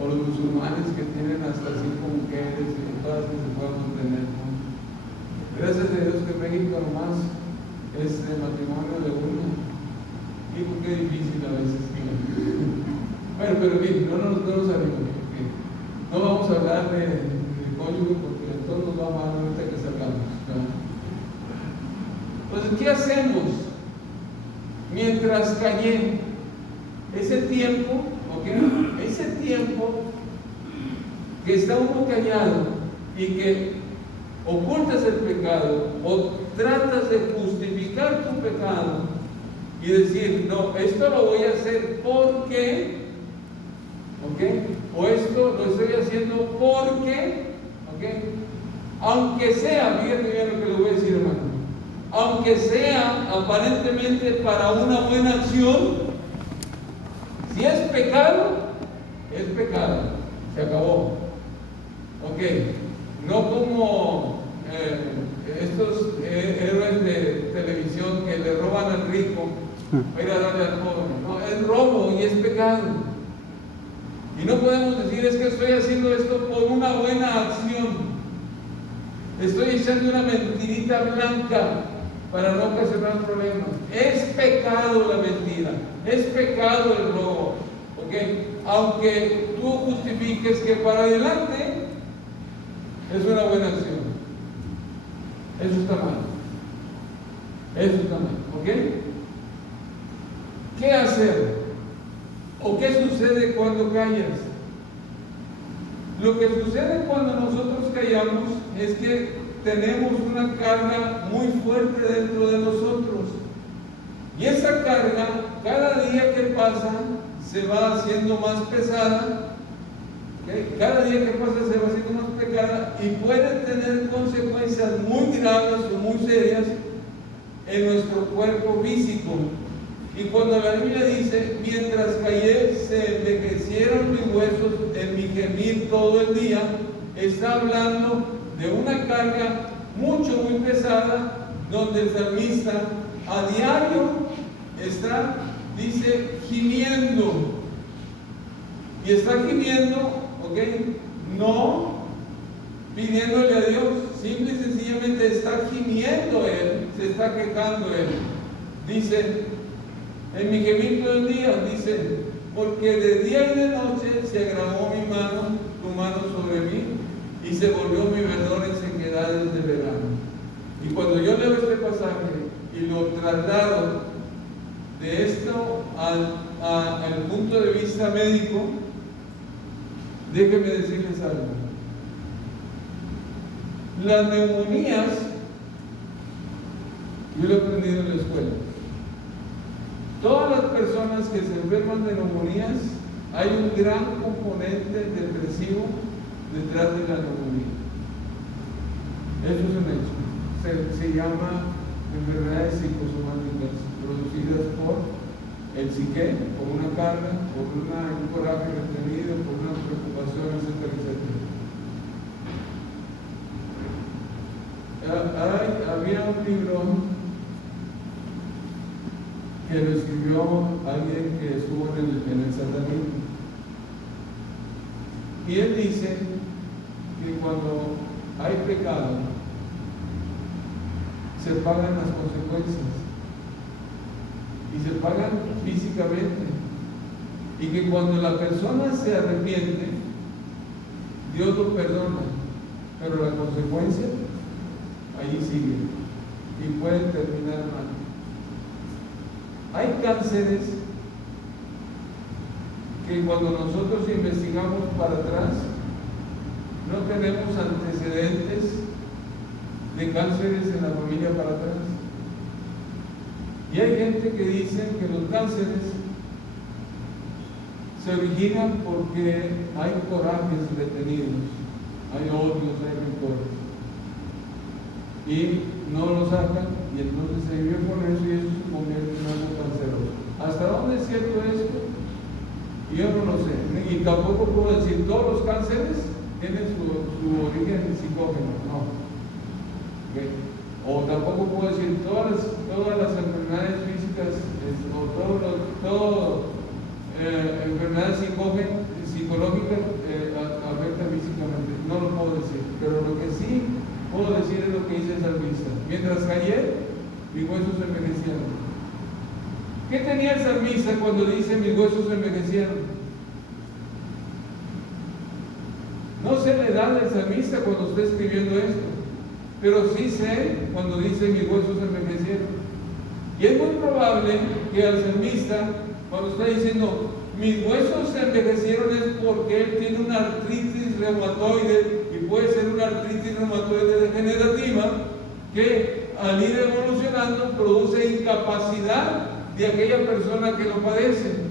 o los musulmanes que tienen hasta 5 mujeres y todas que se puedan mantener, ¿no? Gracias a Dios que México nomás es de matrimonio de una. Y qué difícil a veces. Bueno, pero bien, no nos animemos, porque no vamos a hablar de cónyuge, porque todos nos va mal ahorita que salgamos, ¿no? Entonces, ¿qué hacemos? Mientras callé, ese tiempo, ¿ok? Ese tiempo que está uno callado y que ocultas el pecado o tratas de justificar tu pecado y decir, no, esto lo voy a hacer porque, ¿ok? O esto lo estoy haciendo porque, ¿ok? Aunque sea, fíjate bien lo que le voy a decir, hermano. Aunque sea aparentemente para una buena acción, si es pecado, se acabó. Ok, no como estos héroes de televisión que le roban al rico para ir a darle al pobre. No, es robo y es pecado. Y no podemos decir, es que estoy haciendo esto por una buena acción. Estoy echando una mentirita blanca para no ocasionar problemas. Es pecado la mentira, es pecado el robo, ¿ok? Aunque tú justifiques que para adelante es una buena acción. Eso está mal, ¿ok? ¿Qué hacer? ¿O qué sucede cuando callas? Lo que sucede cuando nosotros callamos es que tenemos una carga muy fuerte dentro de nosotros. Y esa carga, cada día que pasa, se va haciendo más pesada. ¿Okay? Cada día que pasa se va haciendo más pesada y puede tener consecuencias muy graves o muy serias en nuestro cuerpo físico. Y cuando la Biblia dice, mientras callé, se envejecieron mis huesos en mi gemir todo el día, está hablando de una carga muy pesada, donde el salmista a diario está, dice, gimiendo. Y está gimiendo, ¿ok? No pidiéndole a Dios, simple y sencillamente está gimiendo él, se está quejando él. Dice, en mi gemir todo el día, dice, porque de día y de noche se agravó tu mano sobre mí, y se volvió mi verdor en sequedades de verano. Y cuando yo leo este pasaje y lo traslado de esto al punto de vista médico, déjenme decirles algo. Las neumonías, yo lo he aprendido en la escuela. Todas las personas que se enferman de neumonías, hay un gran componente depresivo detrás de la neumonía. Eso es un hecho. Se llama enfermedades psicosomáticas producidas por el psique, por una carga, por un coraje retenido, por una preocupación, etcétera, etcétera. Había un libro que lo escribió alguien que estuvo en el satanismo. Y él dice que cuando hay pecado, se pagan las consecuencias. Y se pagan físicamente. Y que cuando la persona se arrepiente, Dios lo perdona. Pero la consecuencia, ahí sigue. Y puede terminar mal. Hay cánceres que cuando nosotros investigamos para atrás, no tenemos antecedentes de cánceres en la familia para atrás. Y hay gente que dice que los cánceres se originan porque hay corajes retenidos, hay odios, hay rencores. Y no lo sacan, y entonces se vive con eso y eso se convierte en algo canceroso. ¿Hasta dónde es cierto esto? Yo no lo sé. Y tampoco puedo decir todos los cánceres tienen su origen psicógeno, no. ¿Okay? O tampoco puedo decir todas las enfermedades físicas o enfermedades psicológicas afectan físicamente. No lo puedo decir, pero lo que sí puedo decir es lo que dice el salmista. Mientras callé, mis huesos se envejecieron. ¿Qué tenía el salmista cuando dice mis huesos se envejecieron? No sé la edad del salmista cuando está escribiendo esto, pero sí sé cuando dice mis huesos se envejecieron. Y es muy probable que al salmista, cuando está diciendo mis huesos se envejecieron, es porque él tiene una artritis reumatoide, y puede ser una artritis reumatoide degenerativa que al ir evolucionando produce incapacidad de aquella persona que lo padece.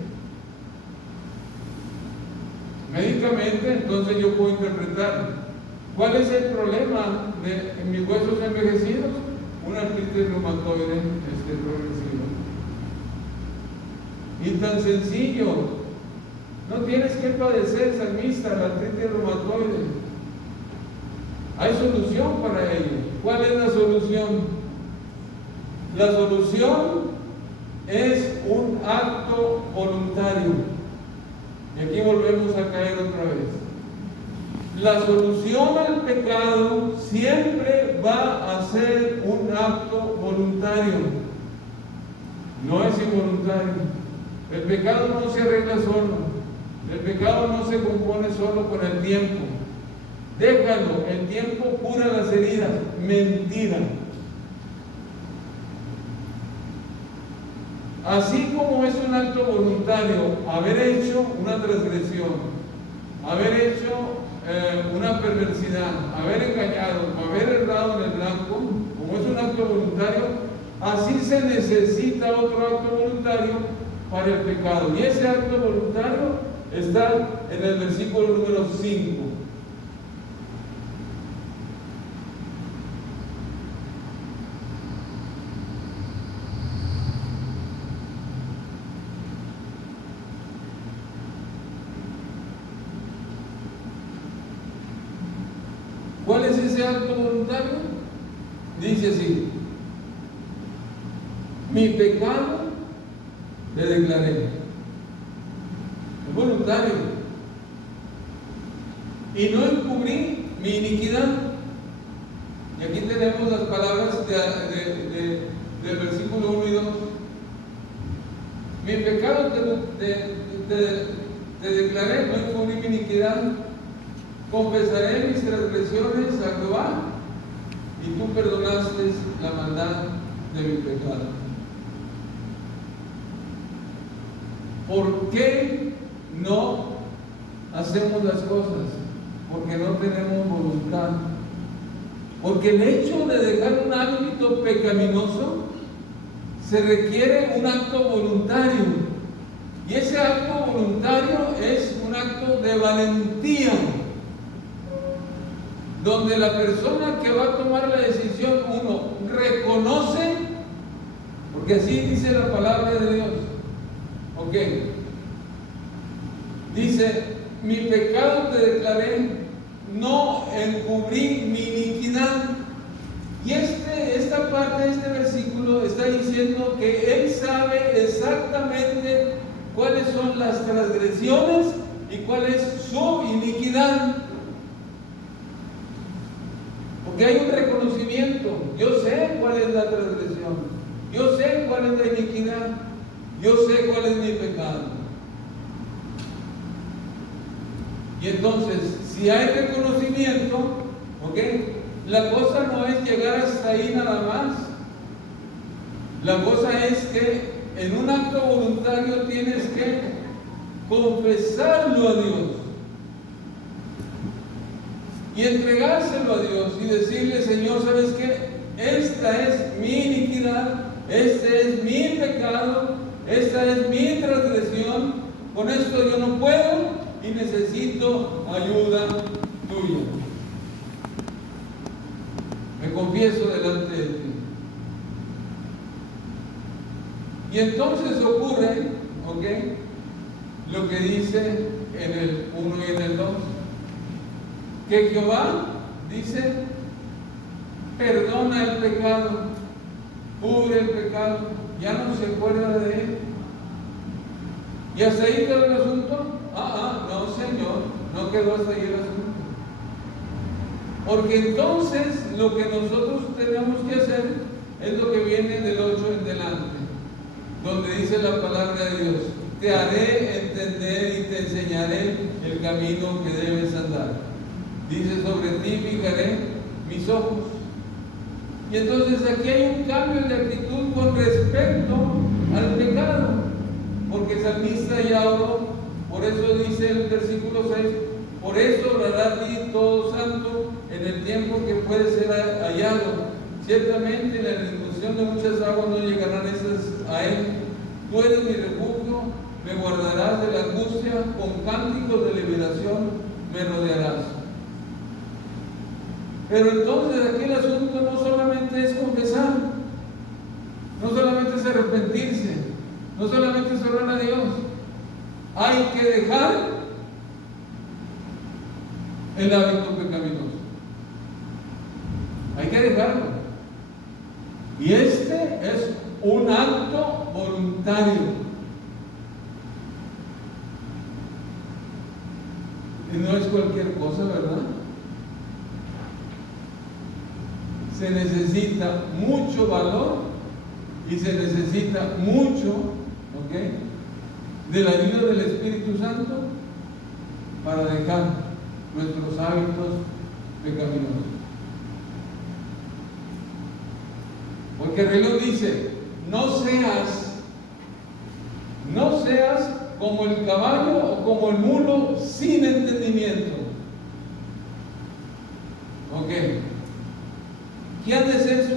Médicamente, entonces yo puedo interpretar cuál es el problema de mis huesos envejecidos, una artritis reumatoide progresiva. Y tan sencillo, no tienes que padecer, salmista, la artritis reumatoide. Hay solución para ello. ¿Cuál es la solución? La solución es un acto voluntario. Y aquí volvemos a caer otra vez. La solución al pecado siempre va a ser un acto voluntario. No es involuntario. El pecado no se arregla solo. El pecado no se compone solo con el tiempo. Déjalo, el tiempo cura las heridas. Mentira. Así como es un acto voluntario haber hecho una transgresión, haber hecho una perversidad, haber engañado, haber errado en el blanco, como es un acto voluntario, así se necesita otro acto voluntario para el pecado. Y ese acto voluntario está en el versículo número 5. ¿Cuál es ese acto voluntario? Dice así: mi pecado le declaré. Es voluntario. Y no encubrí mi iniquidad. Y aquí tenemos las palabras del versículo 1 y 2. Mi pecado te declaré, no encubrí mi iniquidad. Confesaré mis transgresiones a Jehová, y tú perdonaste la maldad de mi pecado. ¿Por qué no hacemos las cosas? Porque no tenemos voluntad. Porque el hecho de dejar un hábito pecaminoso se requiere un acto voluntario. Y ese acto voluntario es un acto de valentía. donde la persona que va a tomar la decisión, uno, reconoce, porque así dice la palabra de Dios, ok, dice, mi pecado te declaré, no encubrí mi iniquidad. Y esta parte de este versículo está diciendo que él sabe exactamente cuáles son las transgresiones y cuál es su iniquidad. Porque hay un reconocimiento. Yo sé cuál es la transgresión. Yo sé cuál es la iniquidad. Yo sé cuál es mi pecado. Y entonces, si hay reconocimiento, ¿ok? La cosa no es llegar hasta ahí nada más. La cosa es que en un acto voluntario tienes que confesarlo a Dios y entregárselo a Dios y decirle, Señor, ¿sabes qué? Esta es mi iniquidad, este es mi pecado, esta es mi transgresión, con esto yo no puedo y necesito ayuda tuya. Me confieso delante de ti. Y entonces ocurre, ¿ok? Lo que dice en el 1 y en el 2. Que Jehová, dice, perdona el pecado, cubre el pecado, ya no se acuerda de él. ¿Y hasta ahí quedó el asunto? No, Señor, no quedó hasta ahí el asunto. Porque entonces lo que nosotros tenemos que hacer es lo que viene del 8 en delante, donde dice la palabra de Dios, te haré entender y te enseñaré el camino que debes andar. Dice, sobre ti fijaré mis ojos. Y entonces aquí hay un cambio de actitud con respecto al pecado, porque el salmista ya oró. Por eso dice el versículo 6, por eso orará a ti todo santo en el tiempo que puede ser hallado. Ciertamente en la disminución de muchas aguas no llegarán esas a él. Tú eres mi refugio, me guardarás de la angustia, con cánticos de liberación me rodearás. Pero entonces aquí el asunto no solamente es confesar, no solamente es arrepentirse, no solamente es orar a Dios, hay que dejar el hábito pecaminoso. Hay que dejarlo. Y este es un acto voluntario. Y no es cualquier cosa, ¿verdad? Se necesita mucho valor y se necesita mucho, ¿ok?, de la ayuda del Espíritu Santo para dejar nuestros hábitos pecaminosos. Porque el reloj dice, no seas como el caballo o como el mulo sin entendimiento. ¿Ok? Que han de ser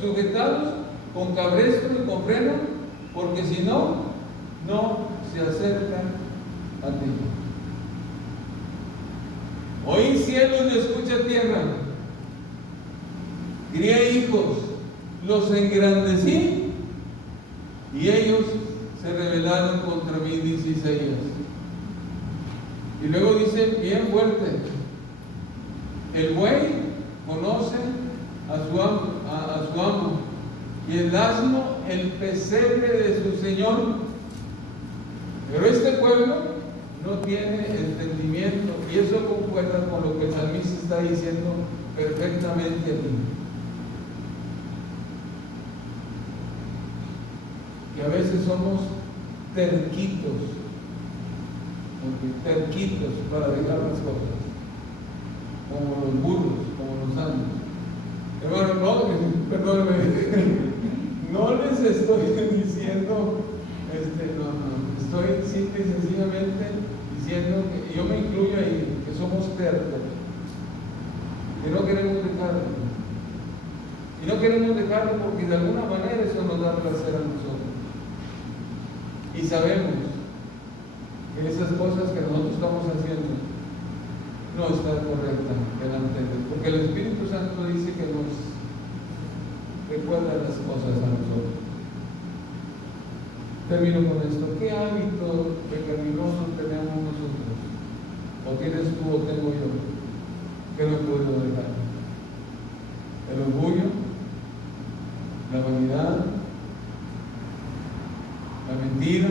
sujetados con cabresto y con freno, porque si no, no se acercan a ti. Oí cielo y no escucha tierra. Crié hijos, los engrandecí y ellos se rebelaron contra mí, dice Isaías. Y luego dice bien fuerte, el buey conoce a su amo y el asno el pesebre de su señor, pero este pueblo no tiene entendimiento, y eso concuerda con lo que el salmista está diciendo perfectamente aquí. Que a veces somos terquitos para dejar las cosas, como los burros, como los asnos. Hermano, perdóneme, no les estoy diciendo, estoy simple y sencillamente diciendo que yo me incluyo ahí, que somos tercos, que no queremos dejarlo. Y no queremos dejarlo porque de alguna manera eso nos da placer a nosotros. Y sabemos que esas cosas que nosotros estamos haciendo no está correcta delante de Dios, porque el Espíritu Santo dice que nos recuerda las cosas a nosotros. Termino con esto. ¿Qué hábito pecaminoso tenemos nosotros? ¿O tienes tú o tengo yo? Que no he podido dejar. El orgullo, la vanidad, la mentira,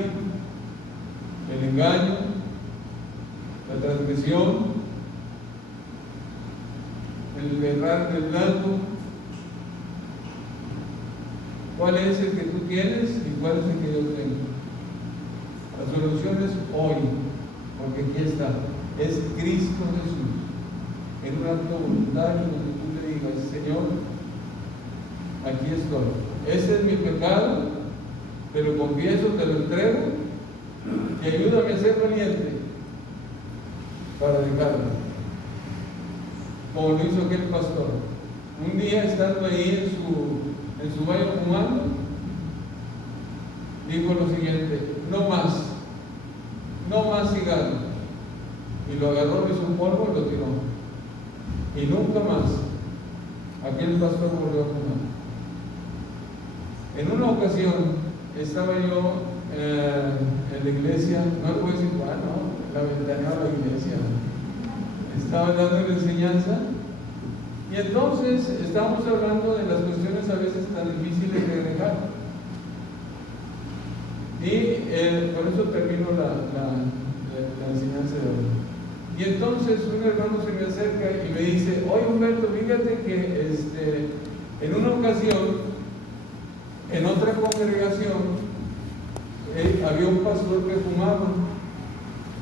el engaño, la transgresión, el errar del blanco. ¿Cuál es el que tú tienes y cuál es el que yo tengo? La solución es hoy, porque aquí está. Es Cristo Jesús. En un acto voluntario donde tú le digas, Señor, aquí estoy. Este es mi pecado, te lo confieso, te lo entrego y ayúdame a ser valiente para dejarlo. Como lo hizo aquel pastor. Un día estando ahí en su baño fumando, dijo lo siguiente: no más cigarro. Y lo agarró de su polvo y lo tiró. Y nunca más aquel pastor volvió a fumar. En una ocasión estaba yo en la iglesia, no le voy a decir cuál, no, la ventaneaba de la iglesia. Estaba dando la enseñanza y entonces estábamos hablando de las cuestiones a veces tan difíciles de dejar. Y por eso termino la enseñanza de hoy. Y entonces un hermano se me acerca y me dice: oye Humberto, fíjate que en una ocasión, en otra congregación, había un pastor que fumaba.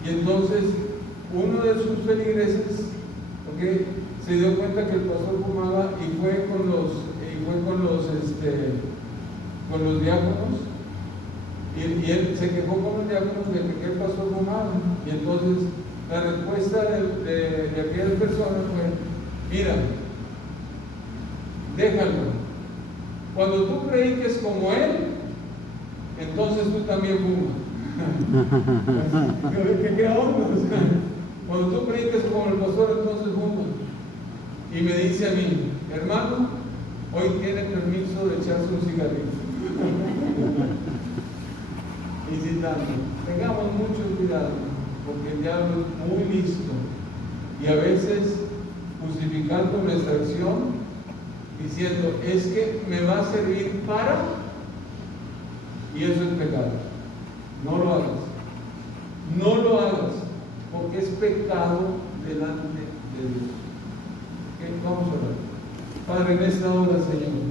Y entonces uno de sus feligreses, se dio cuenta que el pastor fumaba y fue con los diáconos. Y él se quejó con los diáconos de que el pastor fumaba. Y entonces la respuesta de aquella persona fue: mira, déjalo. Cuando tú prediques como él, entonces tú también fumas. ¿Qué onda? Cuando tú prediques como el pastor, entonces fumas. Y me dice a mí: hermano, hoy tiene permiso de echarse un cigarrillo. Y citando, tengamos mucho cuidado, porque el diablo es muy listo y a veces justificando nuestra acción diciendo: es que me va a servir para, y eso es pecado. No lo hagas, no lo hagas, porque es pecado delante de Dios. Vamos a orar. Padre, en esta hora, Señor,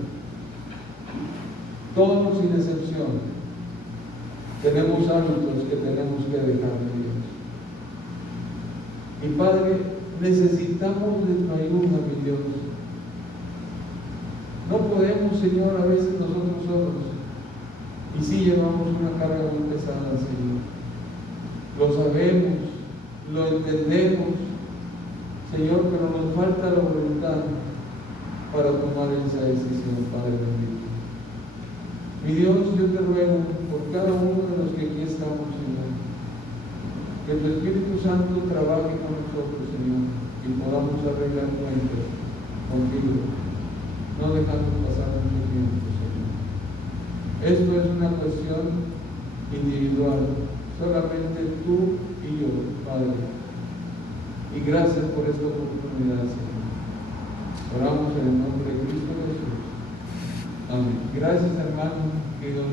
todos sin excepción tenemos hábitos que tenemos que dejar de Dios. Y Padre, necesitamos de tu ayuda, mi Dios. No podemos, Señor, a veces nosotros solos. Y sí llevamos una carga muy pesada, Señor. Lo sabemos, lo entendemos, Señor, pero nos falta la voluntad para tomar esa decisión, Padre bendito. Mi Dios, yo te ruego por cada uno de los que aquí estamos, Señor, que tu Espíritu Santo trabaje con nosotros, Señor, y podamos arreglar cuentas contigo, no dejando pasar mucho tiempo, Señor. Esto es una cuestión individual, solamente tú y yo, Padre. Y gracias por esta oportunidad, Señor. Oramos en el nombre de Cristo Jesús. Amén. Gracias, hermano. Que Dios